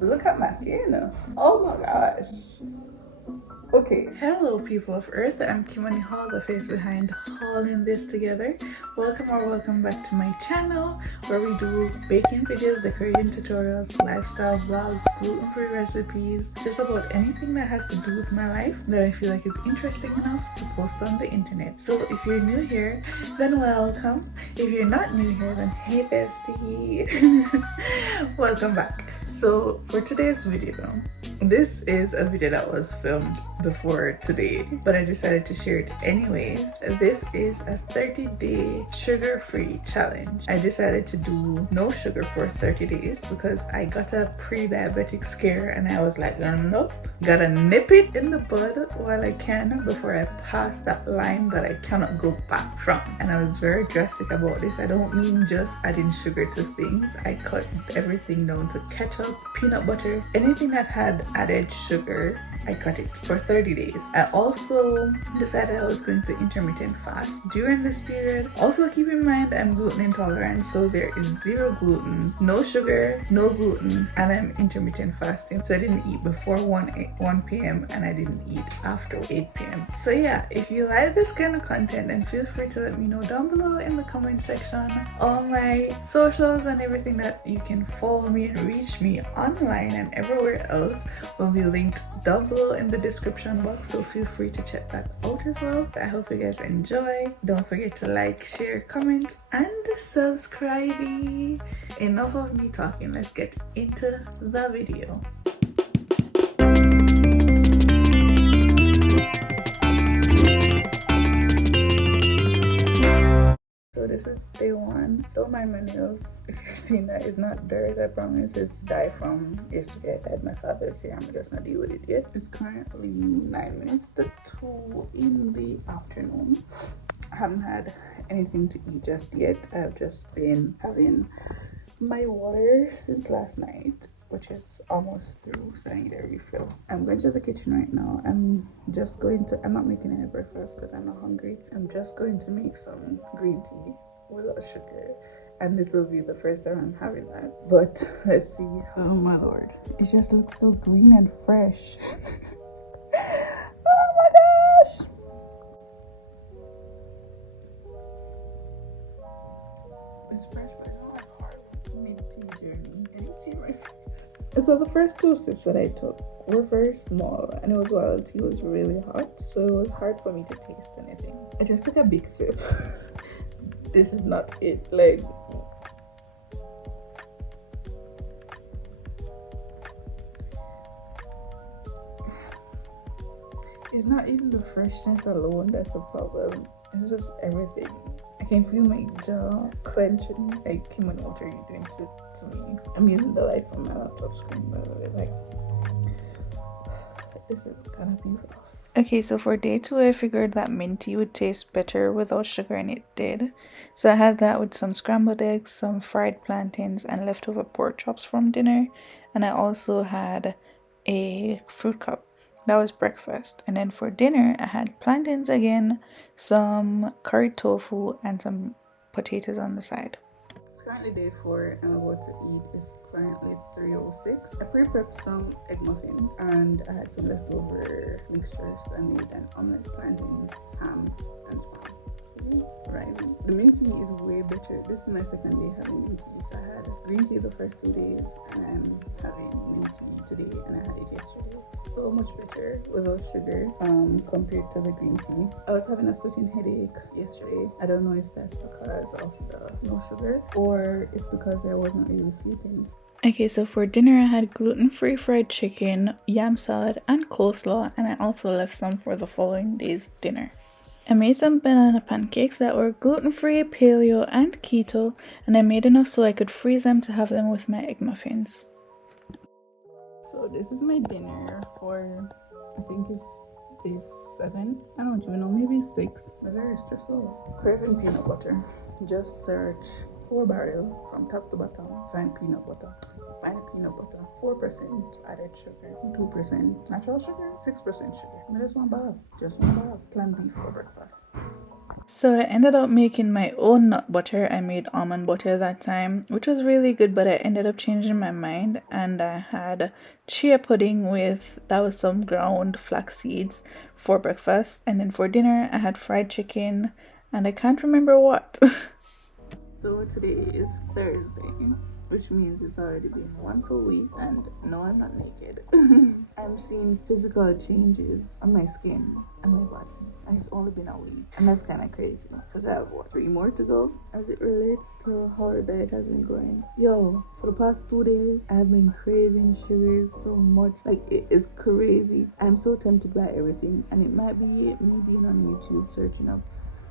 look at my skin. Oh my gosh. Okay. Hello, people of Earth. I'm Kimani Hall, the face behind hauling this together. Welcome or welcome back to my channel where we do baking videos, decorating tutorials, lifestyle vlogs, gluten-free recipes, just about anything that has to do with my life that I feel like is interesting enough to post on the internet. So if you're new here, then welcome. If you're not new here, then hey bestie. Welcome back. So for today's video, this is a video that was filmed before today, but I decided to share it anyways. This is a 30-day sugar-free challenge. I decided to do no sugar for 30 days because I got a pre-diabetic scare and I was like, nope, gotta nip it in the bud while I can before I pass that line that I cannot go back from. And I was very drastic about this. I don't mean just adding sugar to things. I cut everything down to ketchup, peanut butter, anything that had added sugar. I cut it for 30 days. I also decided I was going to intermittent fast during this period. Also keep in mind I'm gluten intolerant, so there is zero gluten, no sugar, no gluten, and I'm intermittent fasting. So I didn't eat before 1 p.m. and I didn't eat after 8 p.m. So yeah, if you like this kind of content, then feel free to let me know down below in the comment section. All my socials and everything that you can follow me and reach me online and everywhere else will be linked down below in the description box, so feel free to check that out as well. I hope you guys enjoy. Don't forget to like, share, comment, and subscribe. Enough of me talking, let's get into the video. So this is day one. Don't mind my nails. If you're seeing that, it's not dirt, I promise. It's dye from yesterday. I had my father's hair. I'm just not deal with it yet. It's currently 9 minutes to 2 in the afternoon. I haven't had anything to eat just yet. I've just been having my water since last night, which is almost through, so I need a refill. I'm going to the kitchen right now. I'm not making any breakfast because I'm not hungry. I'm just going to make some green tea without sugar, and this will be the first time I'm having that. But let's see. Oh my lord, it just looks so green and fresh. Oh my gosh. It's fresh, but it's not hard. Mint-tea journey. Can you see my face? So the first 2 sips that I took were very small, and it was while the tea was really hot, so it was hard for me to taste anything. I just took a big sip. This is not it. Like, it's not even the freshness alone that's a problem. It's just everything. I can feel my jaw clenching. Like, Kimon, what are you doing to me? I'm using the light from my laptop screen, by the way. Like, this is gonna be rough. Okay, so for day 2, I figured that mint tea would taste better without sugar, and it did. So I had that with some scrambled eggs, some fried plantains, and leftover pork chops from dinner. And I also had a fruit cup. That was breakfast. And then for dinner, I had plantains again, some curry tofu, and some potatoes on the side. It's currently day 4. I'm about to eat. It's currently 3:06. I pre-prepped some egg muffins and I had some leftover mixtures. I made an omelette, plantains, ham, and spam. Right. The mint tea is way better. This is my second day having mint tea. So I had green tea the first 2 days, and I'm having mint tea today, and I had it yesterday. So much better without sugar compared to the green tea. I was having a splitting headache yesterday. I don't know if that's because of the no sugar or it's because I wasn't really sleeping. Okay, so for dinner I had gluten-free fried chicken, yam salad, and coleslaw, and I also left some for the following day's dinner. I made some banana pancakes that were gluten-free, paleo, and keto, and I made enough so I could freeze them to have them with my egg muffins. So this is my dinner for, I think it's day 7. I don't even know, maybe 6. I'm very stressful. Craving peanut butter. Just search 4 barrel from top to bottom. Find peanut butter. Find peanut butter. 4% added sugar. 2% natural sugar. 6% sugar. And just one bag. Just one bag. Plan B for breakfast. So I ended up making my own nut butter. I made almond butter that time, which was really good, but I ended up changing my mind and I had chia pudding with that was some ground flax seeds for breakfast, and then for dinner I had fried chicken and I can't remember what. So today is Thursday, which means it's already been one full week, and no, I'm not naked. I'm seeing physical changes on my skin and my body, and it's only been a week, and that's kind of crazy because I have what, 3 more to go as it relates to how the diet has been going. Yo, for the past 2 days, I have been craving sugars so much, like it is crazy. I'm so tempted by everything, and it might be me being on YouTube searching up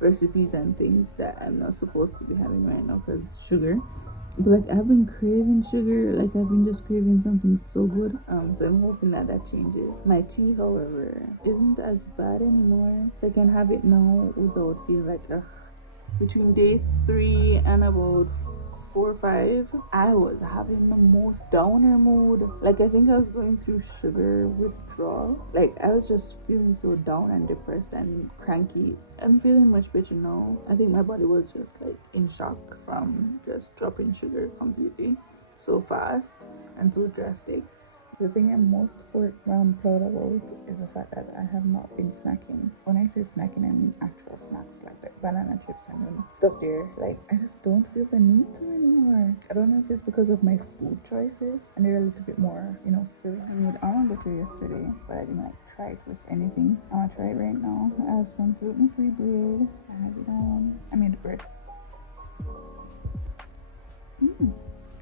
recipes and things that I'm not supposed to be having right now because sugar. But like I've been craving sugar, like I've been just craving something so good. So I'm hoping that changes. My tea, however, isn't as bad anymore, so I can have it now without feeling like ugh. Between day 3 and about 4 or 5, I was having the most downer mood. Like I think I was going through sugar withdrawal. Like I was just feeling so down and depressed and cranky. I'm feeling much better now. I think my body was just like in shock from just dropping sugar completely so fast and so drastic. The thing I'm most proud about is the fact that I have not been snacking. When I say snacking, I mean actual snacks like banana chips and stuff there. Like, I just don't feel the need to anymore. I don't know if it's because of my food choices and they're a little bit more, filling. I made almond butter yesterday, but I didn't try it with anything. I'm gonna try it right now. I have some gluten-free bread. I made the bread.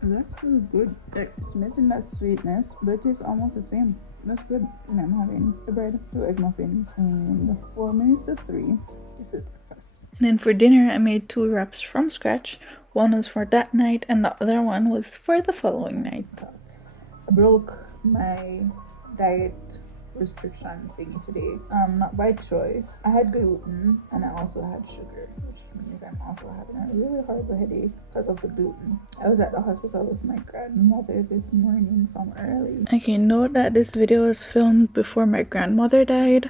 That's really good. Like, it's missing that sweetness, but it tastes almost the same. That's good. And I'm having the bread, 2 egg muffins, and 4 minutes to 3. This is breakfast. And then for dinner, I made 2 wraps from scratch. One was for that night, and the other one was for the following night. I broke my diet restriction thingy today. Not by choice. I had gluten and I also had sugar, which means I'm also having a really horrible headache because of the gluten. I was at the hospital with my grandmother this morning from early. Okay, note that this video was filmed before my grandmother died.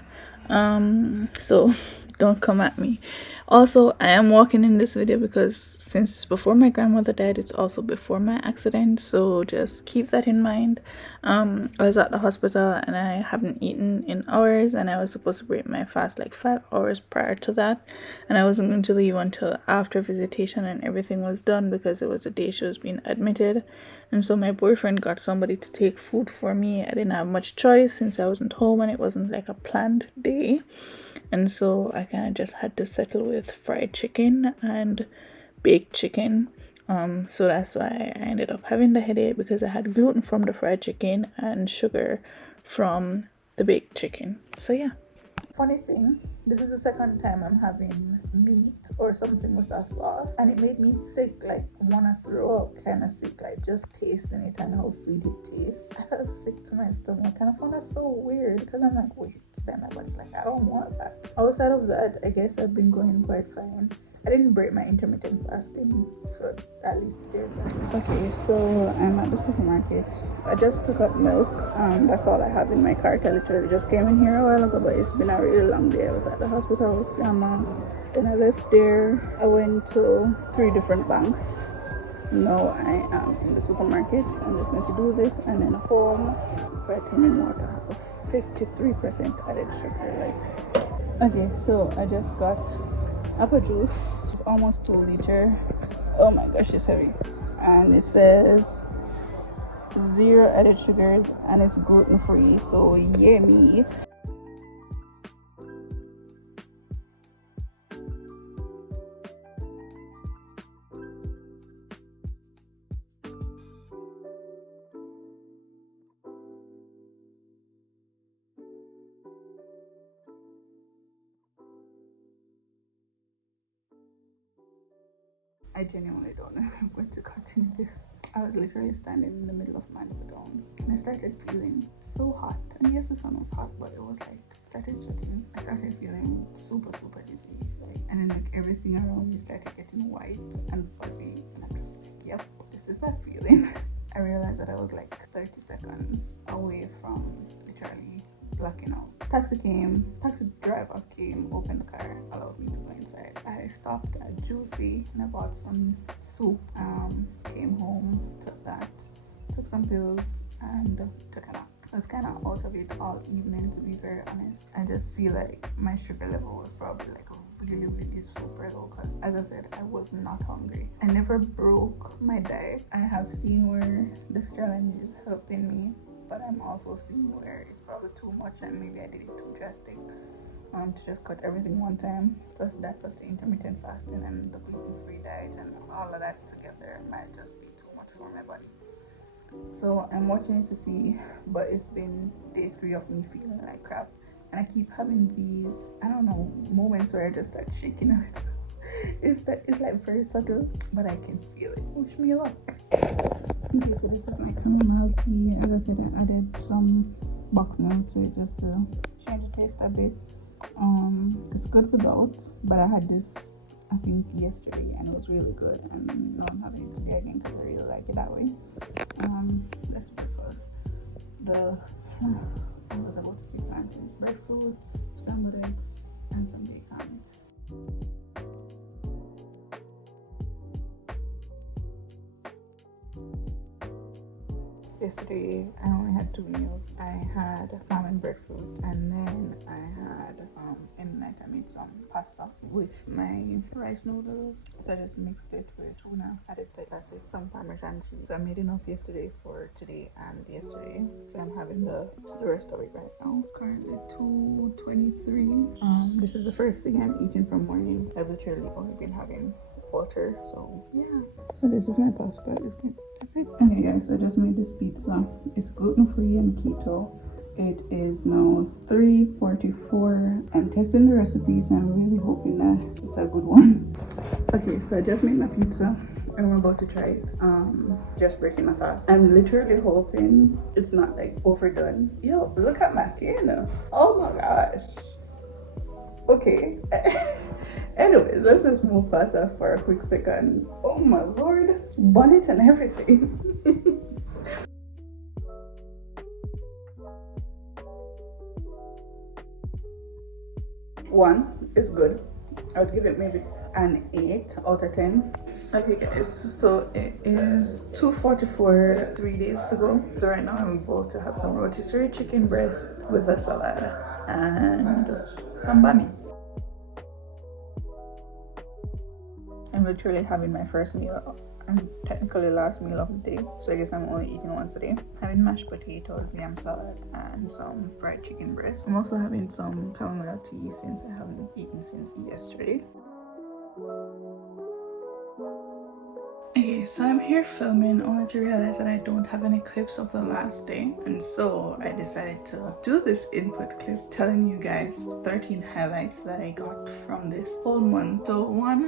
So don't come at me. Also, I am walking in this video because since it's before my grandmother died, it's also before my accident, so just keep that in mind. I was at the hospital and I haven't eaten in hours, and I was supposed to break my fast like 5 hours prior to that, and I wasn't going to leave until after visitation and everything was done because it was the day she was being admitted. And so my boyfriend got somebody to take food for me. I didn't have much choice since I wasn't home and it wasn't like a planned day, and so I kind of just had to settle with fried chicken and baked chicken. So that's why I ended up having the headache, because I had gluten from the fried chicken and sugar from the baked chicken. So yeah. Funny thing, this is the second time I'm having meat or something with a sauce, and it made me sick, like wanna throw up, kind of sick, like just tasting it and how sweet it tastes. I felt sick to my stomach, and I found that so weird because I'm like, wait, then my body's like, I don't want that. Outside of that, I guess I've been going quite fine. I didn't break my intermittent fasting, so at least there's that. Okay, so I'm at the supermarket. I just took up milk. That's all I have in my cart. I literally just came in here a while ago, but it's been a really long day. I was at the hospital with grandma. Then I left there. I went to 3 different banks. Now I am in the supermarket. I'm just going to do this and then home. Vitamin water of 53% added sugar. Okay, so I just got apple juice. It's almost 2 liter. Oh my gosh, it's heavy. And it says 0 added sugars and it's gluten free, so yummy. I genuinely don't know if I'm going to continue this. I was literally standing in the middle of Manhattan and I started feeling so hot. And yes, the sun was hot, but it was like, started sweating. I started feeling super dizzy. And then like everything around me started getting white and fuzzy. And I'm just like, yep, this is that feeling. I realized that I was like 30 seconds away from literally blacking out. Taxi driver came, opened the car, allowed me to go inside. I stuffed, juicy, and I bought some soup. Came home, took that, took some pills, and took a nap. I was kind of out of it all evening, to be very honest. I just feel like my sugar level was probably like really super low, because as I said, I was not hungry. I never broke my diet. I have seen where this challenge is helping me, but I'm also seeing where it's probably too much and maybe I did it too drastic. To just cut everything one time, plus that, plus the intermittent fasting and the gluten-free diet, and all of that together might just be too much for my body. So I'm watching it to see, but it's been day 3 of me feeling like crap, and I keep having these, I don't know, moments where I just start shaking a little. It's like very subtle, but I can feel it. Wish me luck. Okay, so this is my chamomile tea. As I said, I added some box milk to it just to change the taste a bit. It's good without, but I had this I think yesterday and it was really good, and now I'm having it today again because I really like it that way. Let's breakfast. I was about to say plantains, breadfruit, scrambled eggs, and some bacon. Yesterday I only had 2 meals. I had ham and breadfruit, and then I had in the night I made some pasta with my rice noodles. So I just mixed it with tuna, added like I said, some parmesan cheese. So I made enough yesterday for today and yesterday. So I'm having the rest of it right now. Currently 2:23. This is the first thing I'm eating from morning. I've literally only been having water, so yeah. So this is my pasta. That's it. Okay guys, I just made this pizza. It's gluten-free and keto. It is now 3:44. I'm testing the recipes and I'm really hoping that it's a good one. Okay, so I just made my pizza and I'm about to try it. Just breaking my fast. I'm literally hoping it's not like overdone. Yo, look at my skin. Oh my gosh. Okay. Anyways, let's just move past that for a quick second. Oh my lord, bonnet and everything. One is good. I would give it maybe an 8 out of 10. Okay guys, so it is 2:44, 3 days to go. So right now I'm about to have some rotisserie chicken breast with a salad and some bami. I'm literally having my first meal and technically last meal of the day, so I guess I'm only eating once a day. Having mashed potatoes, yam salad, and some fried chicken breast. I'm also having some chamomile tea since I haven't eaten since yesterday. Okay, so I'm here filming only to realize that I don't have any clips of the last day, and so I decided to do this input clip telling you guys 13 highlights that I got from this whole month. So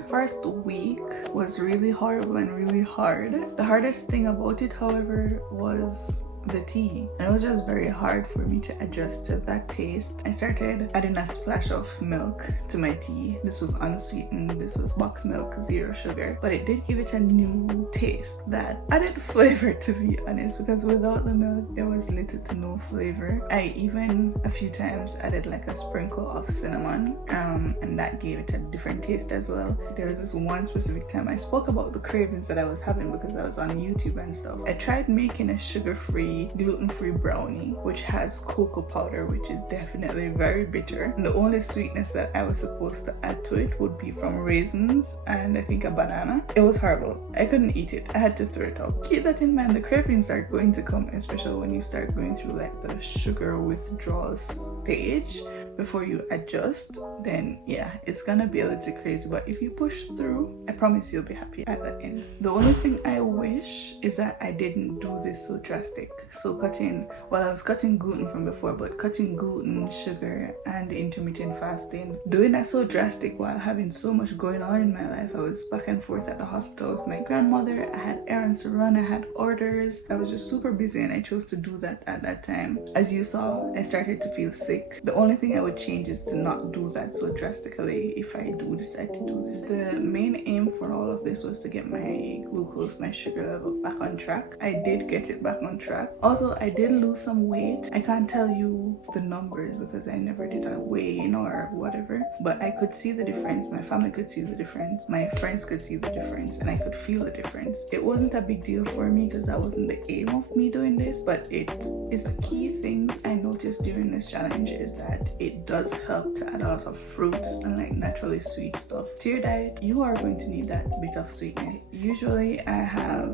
first week was really horrible and really hard. The hardest thing about it, however, was the tea, and it was just very hard for me to adjust to that taste. I started adding a splash of milk to my tea. This was unsweetened, this was box milk, 0 sugar, but it did give it a new taste that added flavor, to be honest, because without the milk there was little to no flavor. I even a few times added like a sprinkle of cinnamon, and that gave it a different taste as well. There was this one specific time I spoke about the cravings that I was having because I was on YouTube and stuff. I tried making a sugar-free, gluten-free brownie which has cocoa powder, which is definitely very bitter, and the only sweetness that I was supposed to add to it would be from raisins and I think a banana. It was horrible. I couldn't eat it. I had to throw it out. Keep that in mind. The cravings are going to come, especially when you start going through like the sugar withdrawal stage. Before you adjust, then yeah, it's gonna be a little crazy, but if you push through, I promise you'll be happy at the end. The only thing I wish is that I didn't do this so drastic. So I was cutting gluten from before, but cutting gluten, sugar, and intermittent fasting, doing that so drastic while having so much going on in my life. I was back and forth at the hospital with my grandmother. I had errands to run, I had orders. I was just super busy, and I chose to do that at that time. As you saw, I started to feel sick. The only thing I would change is to not do that so drastically if I do decide to do this. The main aim for all of this was to get my glucose, my sugar level back on track. I did get it back on track. Also, I did lose some weight. I can't tell you the numbers because I never did a weigh-in or whatever, but I could see the difference. My family could see the difference. My friends could see the difference, and I could feel the difference. It wasn't a big deal for me because that wasn't the aim of me doing this, but it is a key things I noticed during this challenge is that it does help to add a lot of fruits and like naturally sweet stuff to your diet. You are going to need that bit of sweetness. Usually I have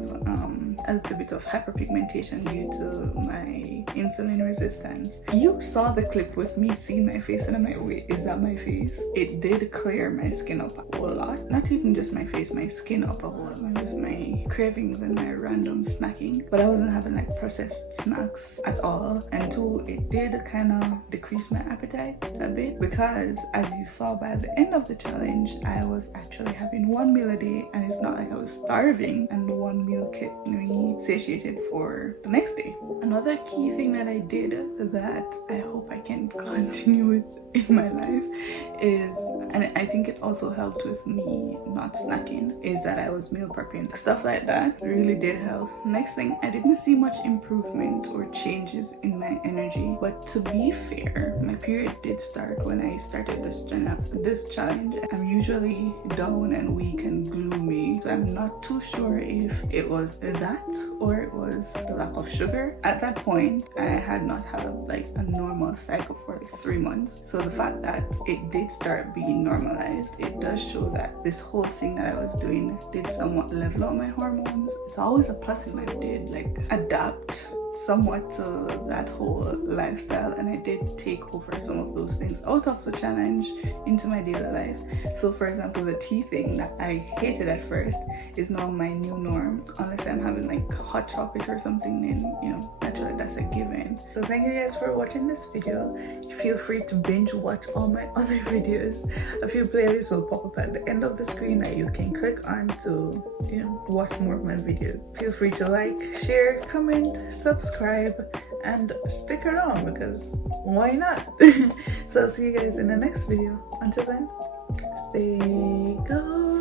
a little bit of hyperpigmentation due to my insulin resistance. You saw the clip with me seeing my face and I'm like, wait, is that my face? It did clear my skin up a whole lot. Not even just my face, my skin up a whole lot with my cravings and my random snacking. But I wasn't having like processed snacks at all. And two, it did kind of decrease my appetite a bit because as you saw by the end of the challenge, I was actually having one meal a day, and it's not like I was starving, and the one meal kept me satiated for the next day. Another key thing that I did that I hope I can continue with in my life is, and I think it also helped with me not snacking, is that I was meal prepping. Stuff like that really did help. Next thing, I didn't see much improvement or changes in my energy, but to be fair, my period did start when I started this challenge. I'm usually down and weak and gloomy, so I'm not too sure if it was that or it was the lack of sugar. At that point, I had not had like a normal cycle for like 3 months, so the fact that it did start being normalized, it does show that this whole thing that I was doing did somewhat level out my hormones. It's always a plus if I did like adapt somewhat to that whole lifestyle, and I did take over some of those things out of the challenge into my daily life. So for example, the tea thing that I hated at first is now my new norm. Unless I'm having like hot chocolate or something, then you know, naturally that's a given. So thank you guys for watching this video. Feel free to binge watch all my other videos. A few playlists will pop up at the end of the screen that you can click on to, you know, watch more of my videos. Feel free to like, share, comment, subscribe, and stick around because why not? So I'll see you guys in the next video. Until then, stay good.